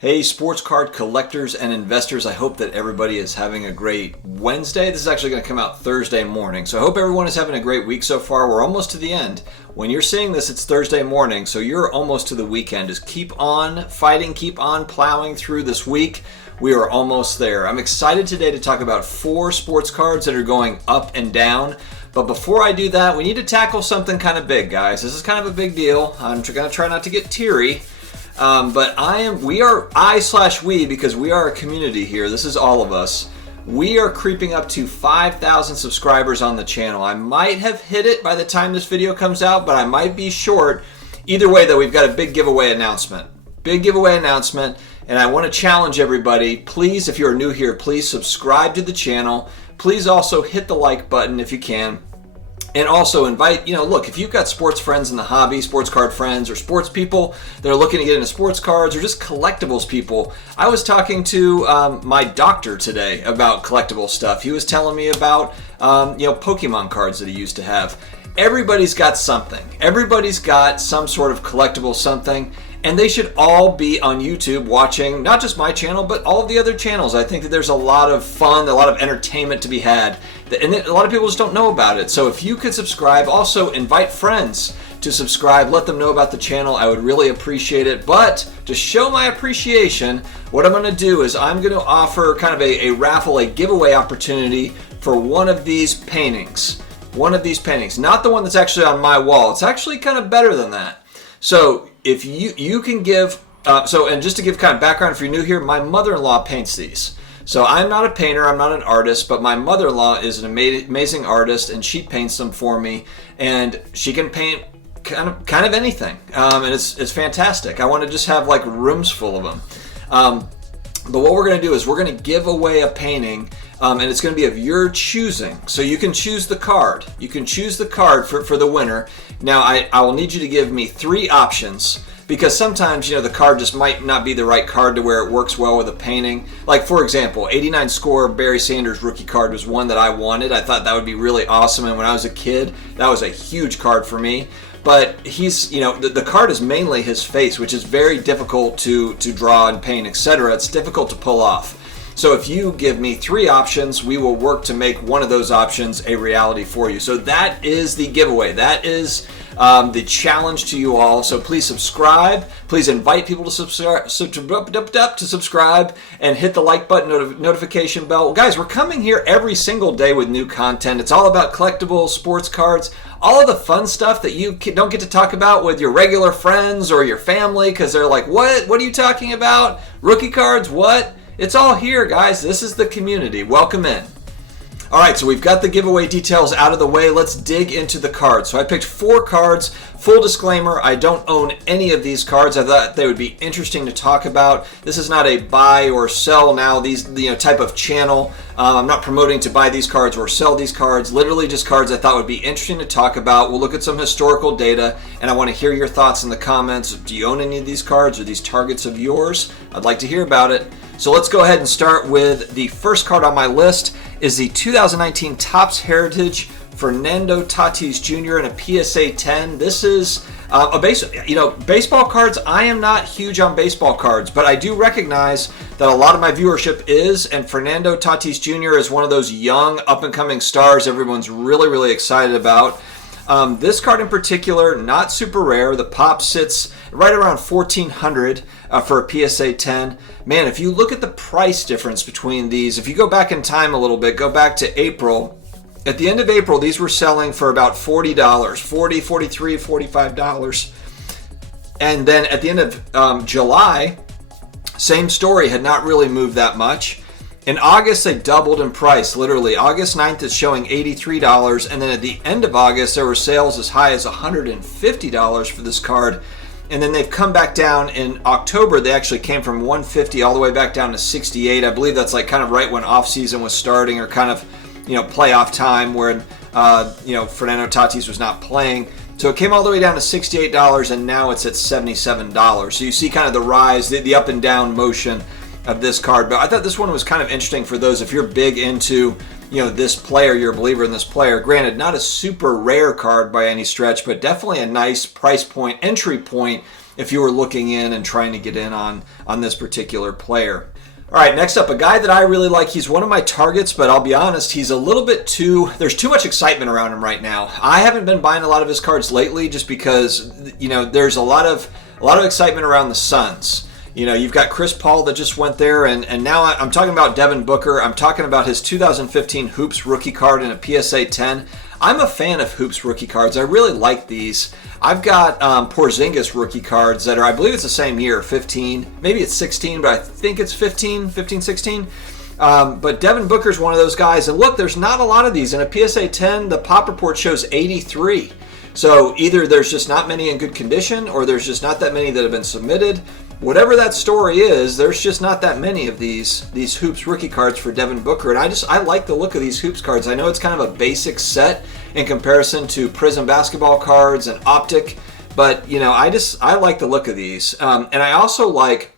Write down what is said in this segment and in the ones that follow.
Hey, sports card collectors and investors, I hope that everybody is having a great Wednesday. This is actually going to come out Thursday morning, so I hope everyone is having a great week so far. We're almost to the end. When you're seeing this, it's Thursday morning, so you're almost to the weekend. Just keep on fighting, keep on plowing through this week. We are almost there. I'm excited today to talk about 4 sports cards that are going up and down. But before I do that, we need to tackle something kind of big, guys. This is kind of a big deal. I'm going to try not to get teary. But we, because we are a community here, this is all of us, we are creeping up to 5,000 subscribers on the channel. I might have hit it by the time this video comes out, but I might be short. Either way, though, we've got a big giveaway announcement. And I want to challenge everybody, please, if you're new here, please subscribe to the channel. Please also hit the like button if you can. And also invite, look, if you've got sports friends in the hobby, sports card friends, or sports people that are looking to get into sports cards, or just collectibles people. I was talking to my doctor today about collectible stuff. He was telling me about, Pokemon cards that he used to have. Everybody's got something. Everybody's got some sort of collectible something. And they should all be on YouTube watching, not just my channel, but all of the other channels. I think that there's a lot of fun, a lot of entertainment to be had. And a lot of people just don't know about it. So if you could subscribe, also invite friends to subscribe. Let them know about the channel. I would really appreciate it. But to show my appreciation, what I'm going to do is I'm going to offer kind of a raffle, a giveaway opportunity for one of these paintings. One of these paintings. Not the one that's actually on my wall. It's actually kind of better than that. So if you can give, and just to give kind of background, if you're new here, my mother-in-law paints these. So I'm not a painter, I'm not an artist, but my mother-in-law is an amazing artist, and she paints them for me, and she can paint kind of anything, and it's fantastic. I want to just have like rooms full of them. But what we're going to do is we're going to give away a painting, and it's going to be of your choosing. So you can choose the card. You can choose the card for the winner. Now, I will need you to give me 3 options, because sometimes, the card just might not be the right card to where it works well with a painting. Like, for example, 89 score Barry Sanders rookie card was one that I wanted. I thought that would be really awesome, and when I was a kid, that was a huge card for me. But he's, the card is mainly his face, which is very difficult to draw and paint, etc. It's difficult to pull off. So if you give me 3 options, we will work to make one of those options a reality for you. So that is the giveaway. That is the challenge to you all. So please subscribe. Please invite people to subscribe, and hit the like button, notification bell. Well, guys, we're coming here every single day with new content. It's all about collectibles, sports cards, all of the fun stuff that you don't get to talk about with your regular friends or your family, because they're like, what are you talking about? Rookie cards? What? It's all here, guys. This is the community. Welcome in. All right, so we've got the giveaway details out of the way. Let's dig into the cards. So I picked 4 cards. Full disclaimer, I don't own any of these cards. I thought they would be interesting to talk about. This is not a buy or sell now, these type of channel. I'm not promoting to buy these cards or sell these cards. Literally just cards I thought would be interesting to talk about. We'll look at some historical data, and I want to hear your thoughts in the comments. Do you own any of these cards? Are these targets of yours? I'd like to hear about it. So let's go ahead and start with the first card on my list is the 2019 Topps Heritage Fernando Tatis Jr. in a PSA 10. This is baseball cards. I am not huge on baseball cards, but I do recognize that a lot of my viewership is, and Fernando Tatis Jr. is one of those young up-and-coming stars everyone's really, really excited about. This card in particular, not super rare. The pop sits right around $1,400 for a PSA 10. Man, if you look at the price difference between these, if you go back in time a little bit, go back to April. At the end of April, these were selling for about $40, $40, $43, $45. And then at the end of July, same story, had not really moved that much. In August, they doubled in price, literally. August 9th is showing $83, and then at the end of August, there were sales as high as $150 for this card. And then they've come back down in October. They actually came from $150 all the way back down to $68. I believe that's like kind of right when off-season was starting, or kind of, playoff time where, Fernando Tatis was not playing. So it came all the way down to $68, and now it's at $77. So you see kind of the rise, the up and down motion of this card. But I thought this one was kind of interesting for those, if you're big into, this player, you're a believer in this player. Granted, not a super rare card by any stretch, but definitely a nice price point, entry point if you were looking in and trying to get in on this particular player. All right, next up, a guy that I really like. He's one of my targets, but I'll be honest, he's a little bit there's too much excitement around him right now. I haven't been buying a lot of his cards lately just because, there's a lot of excitement around the Suns. You've got Chris Paul that just went there, and now I'm talking about Devin Booker. I'm talking about his 2015 Hoops rookie card in a PSA 10. I'm a fan of Hoops rookie cards. I really like these. I've got Porzingis rookie cards that are, I believe it's the same year, 15. Maybe it's 16, but I think it's 15, 16. But Devin Booker's one of those guys. And look, there's not a lot of these. In a PSA 10, the pop report shows 83. So either there's just not many in good condition, or there's just not that many that have been submitted. Whatever that story is, there's just not that many of these Hoops rookie cards for Devin Booker. And I like the look of these Hoops cards. I know it's kind of a basic set in comparison to Prism basketball cards and Optic, but I like the look of these. And I also like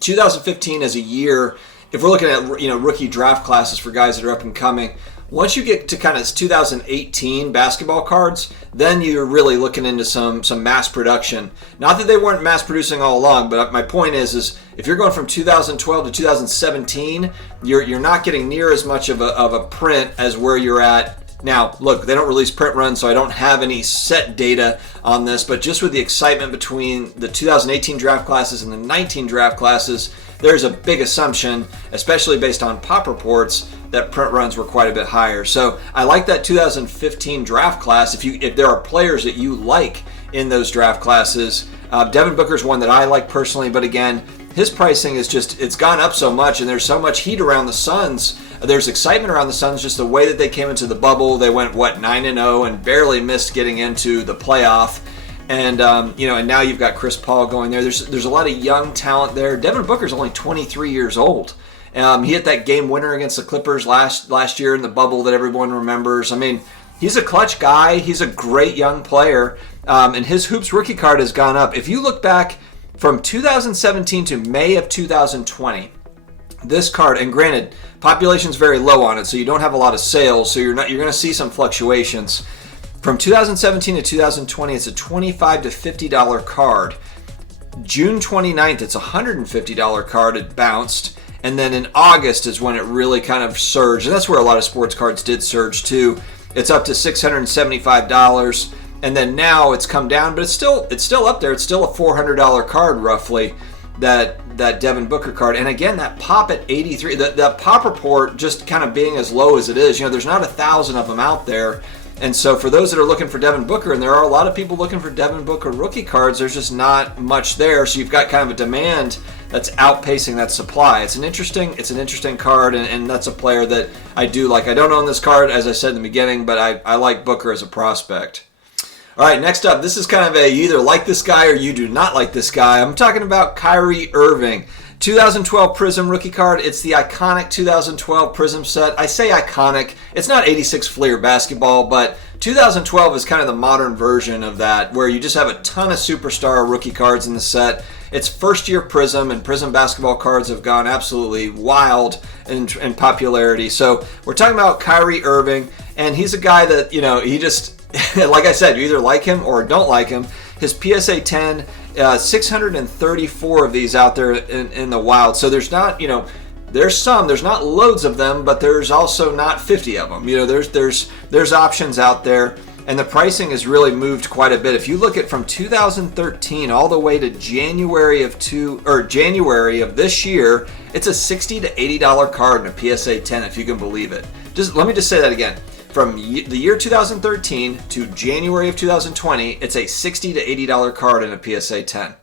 2015 as a year. If we're looking at rookie draft classes for guys that are up and coming, once you get to kind of 2018 basketball cards, then you're really looking into some mass production. Not that they weren't mass producing all along, but my point is if you're going from 2012 to 2017, you're not getting near as much of a print as where you're at. Now, look, they don't release print runs, so I don't have any set data on this, but just with the excitement between the 2018 draft classes and the 19 draft classes, there's a big assumption, especially based on pop reports, that print runs were quite a bit higher. So I like that 2015 draft class. If there are players that you like in those draft classes, Devin Booker's one that I like personally, but again, his pricing is it's gone up so much, and there's so much heat around the Suns. There's excitement around the Suns, just the way that they came into the bubble. They went 9-0 and barely missed getting into the playoff. And and now you've got Chris Paul going there. There's a lot of young talent there. Devin Booker's only 23 years old. He hit that game winner against the Clippers last year in the bubble that everyone remembers. I mean, he's a clutch guy. He's a great young player, and his Hoops rookie card has gone up. If you look back from 2017 to May of 2020, this card, and granted, population's very low on it, so you don't have a lot of sales, so you're going to see some fluctuations. From 2017 to 2020, it's a $25 to $50 card. June 29th, it's a $150 card. It bounced. And then in August is when it really kind of surged. And that's where a lot of sports cards did surge too. It's up to $675. And then now it's come down, but it's still up there. It's still a $400 card roughly, that Devin Booker card. And again, that pop at 83, that pop report just kind of being as low as it is. There's not 1,000 of them out there. And so for those that are looking for Devin Booker, and there are a lot of people looking for Devin Booker rookie cards, there's just not much there. So you've got kind of a demand that's outpacing that supply. It's an interesting card, and that's a player that I do like. I don't own this card, as I said in the beginning, but I like Booker as a prospect. All right, next up, this is kind of you either like this guy or you do not like this guy. I'm talking about Kyrie Irving. 2012 Prism rookie card. It's the iconic 2012 Prism set. I say iconic. It's not 86 Fleer basketball, but 2012 is kind of the modern version of that, where you just have a ton of superstar rookie cards in the set. It's first year Prism, and Prism basketball cards have gone absolutely wild in popularity. So we're talking about Kyrie Irving, and he's a guy that, he just, like I said, you either like him or don't like him. His PSA 10, 634 of these out there in the wild. So there's not, there's not loads of them, but there's also not 50 of them. There's options out there, and the pricing has really moved quite a bit. If you look at from 2013 all the way to January of this year, it's a $60 to $80 card in a PSA 10, if you can believe it. Let me say that again. From the year 2013 to January of 2020, it's a $60 to $80 card in a PSA 10.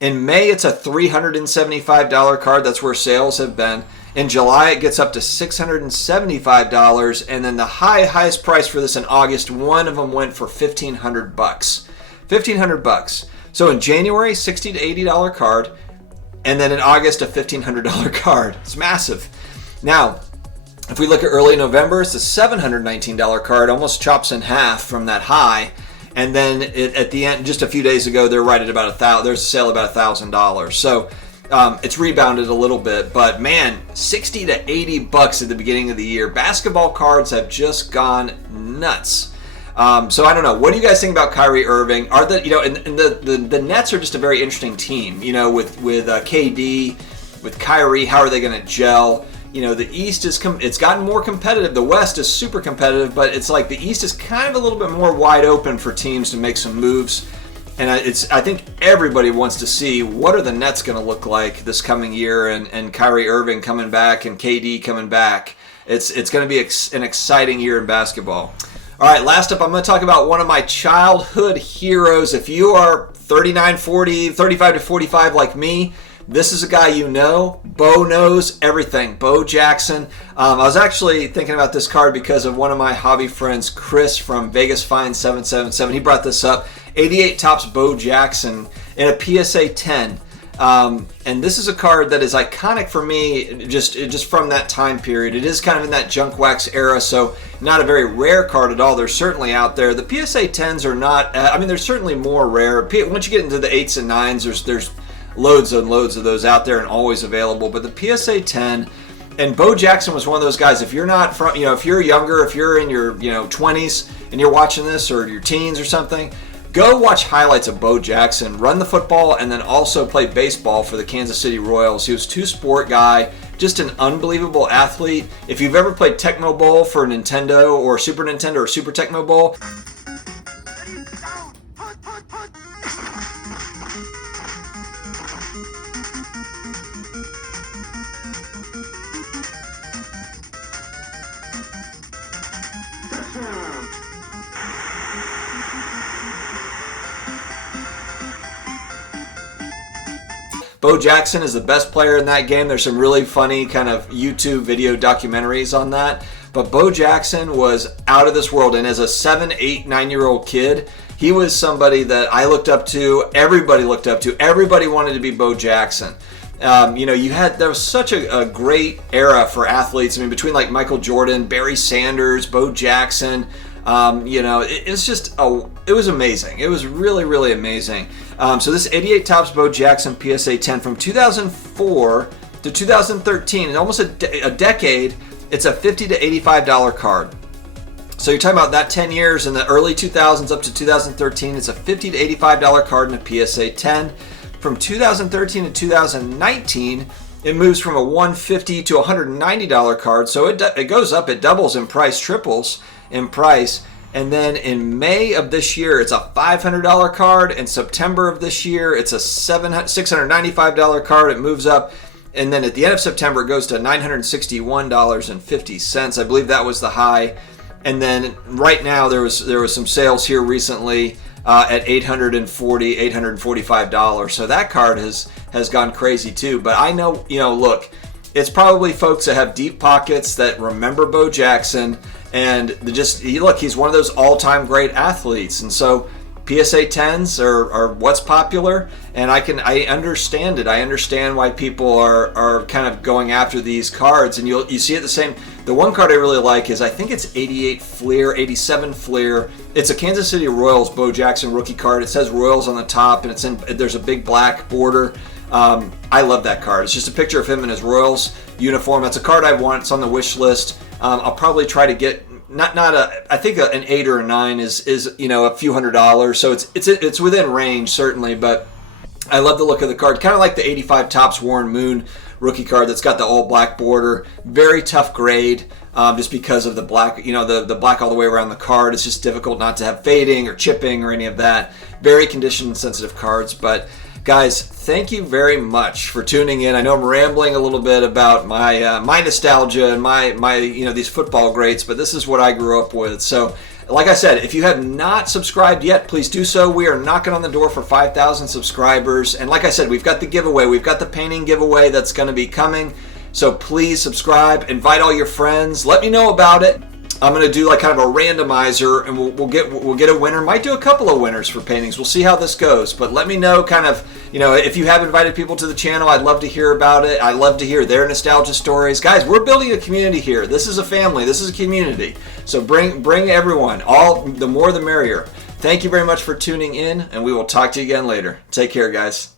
In May, it's a $375 card. That's where sales have been. In July, it gets up to $675, and then the highest price for this in August, one of them went for $1,500. $1,500. So in January, $60 to $80 card, and then in August, a $1,500 card. It's massive. Now, if we look at early November, it's a $719 card, almost chops in half from that high. And then at the end, just a few days ago, they're right at about $1,000. There's a sale about $1,000. So it's rebounded a little bit, but man, $60 to $80 at the beginning of the year. Basketball cards have just gone nuts. So I don't know. What do you guys think about Kyrie Irving? Are the Nets are just a very interesting team. With KD, with Kyrie, how are they going to gel? The East it's gotten more competitive. The West is super competitive, but it's like the East is kind of a little bit more wide open for teams to make some moves. And I think everybody wants to see what are the Nets going to look like this coming year, and Kyrie Irving coming back and KD coming back. It's going to be an exciting year in basketball. All right, last up, I'm going to talk about one of my childhood heroes. If you are 39, 40, 35 to 45 like me, this is a guy you know. Bo knows everything. Bo Jackson. I was actually thinking about this card because of one of my hobby friends, Chris from Vegas Fine 777. He brought this up. 88 Topps Bo Jackson in a PSA 10. And this is a card that is iconic for me just from that time period. It is kind of in that junk wax era, so not a very rare card at all. They're certainly out there. The PSA 10s are not, they're certainly more rare. Once you get into the 8s and 9s, there's loads and loads of those out there and always available. But the PSA 10, and Bo Jackson was one of those guys, if you're not from, if you're younger, if you're in your 20s and you're watching this, or your teens or something, go watch highlights of Bo Jackson run the football and then also play baseball for the Kansas City Royals. He was a two-sport guy, just an unbelievable athlete. If you've ever played Tecmo Bowl for Nintendo or Super Nintendo or Super Tecmo Bowl, Bo Jackson is the best player in that game. There's some really funny kind of YouTube video documentaries on that. But Bo Jackson was out of this world. And as a 7, 8, 9-year-old kid, he was somebody that I looked up to. Everybody looked up to. Everybody wanted to be Bo Jackson. There was such a great era for athletes. Between like Michael Jordan, Barry Sanders, Bo Jackson. It was amazing. It was really, really amazing. So this 88 Topps Bo Jackson PSA 10 from 2004 to 2013, in almost a decade, it's a $50 to $85 card. So you're talking about that 10 years in the early 2000s up to 2013, it's a $50 to $85 card in a PSA 10. From 2013 to 2019, it moves from a $150 to $190 card. So it goes up, it doubles in price, triples in price. And then in May of this year, it's a $500 card. In September of this year, it's a $695 card. It moves up. And then at the end of September, it goes to $961.50. I believe that was the high. And then right now, there was some sales here recently at $840, $845. So that card has gone crazy too. But I know, look, it's probably folks that have deep pockets that remember Bo Jackson. And he's one of those all-time great athletes. And so PSA 10s are what's popular, and I understand it. I understand why people are kind of going after these cards. And you see it the same. The one card I really like is, I think it's 88 Fleer, 87 Fleer. It's a Kansas City Royals Bo Jackson rookie card. It says Royals on the top, and there's a big black border. I love that card. It's just a picture of him in his Royals uniform. That's a card I want. It's on the wish list. I'll probably try to get I think an 8 or a 9 is a few $100s. So it's within range certainly, but I love the look of the card. Kind of like the 85 Topps Warren Moon rookie card that's got the all black border. Very tough grade, just because of the black, the black all the way around the card. It's just difficult not to have fading or chipping or any of that. Very condition sensitive cards. But guys, thank you very much for tuning in. I know I'm rambling a little bit about my nostalgia and my these football greats, but this is what I grew up with. So, like I said, if you have not subscribed yet, please do so. We are knocking on the door for 5,000 subscribers. And like I said, we've got the giveaway. We've got the painting giveaway that's going to be coming. So please subscribe, invite all your friends, let me know about it. I'm going to do like kind of a randomizer, and we'll get a winner. Might do a couple of winners for paintings. We'll see how this goes. But let me know kind of, if you have invited people to the channel, I'd love to hear about it. I love to hear their nostalgia stories. Guys, we're building a community here. This is a family. This is a community. So bring everyone. The more the merrier. Thank you very much for tuning in, and we will talk to you again later. Take care, guys.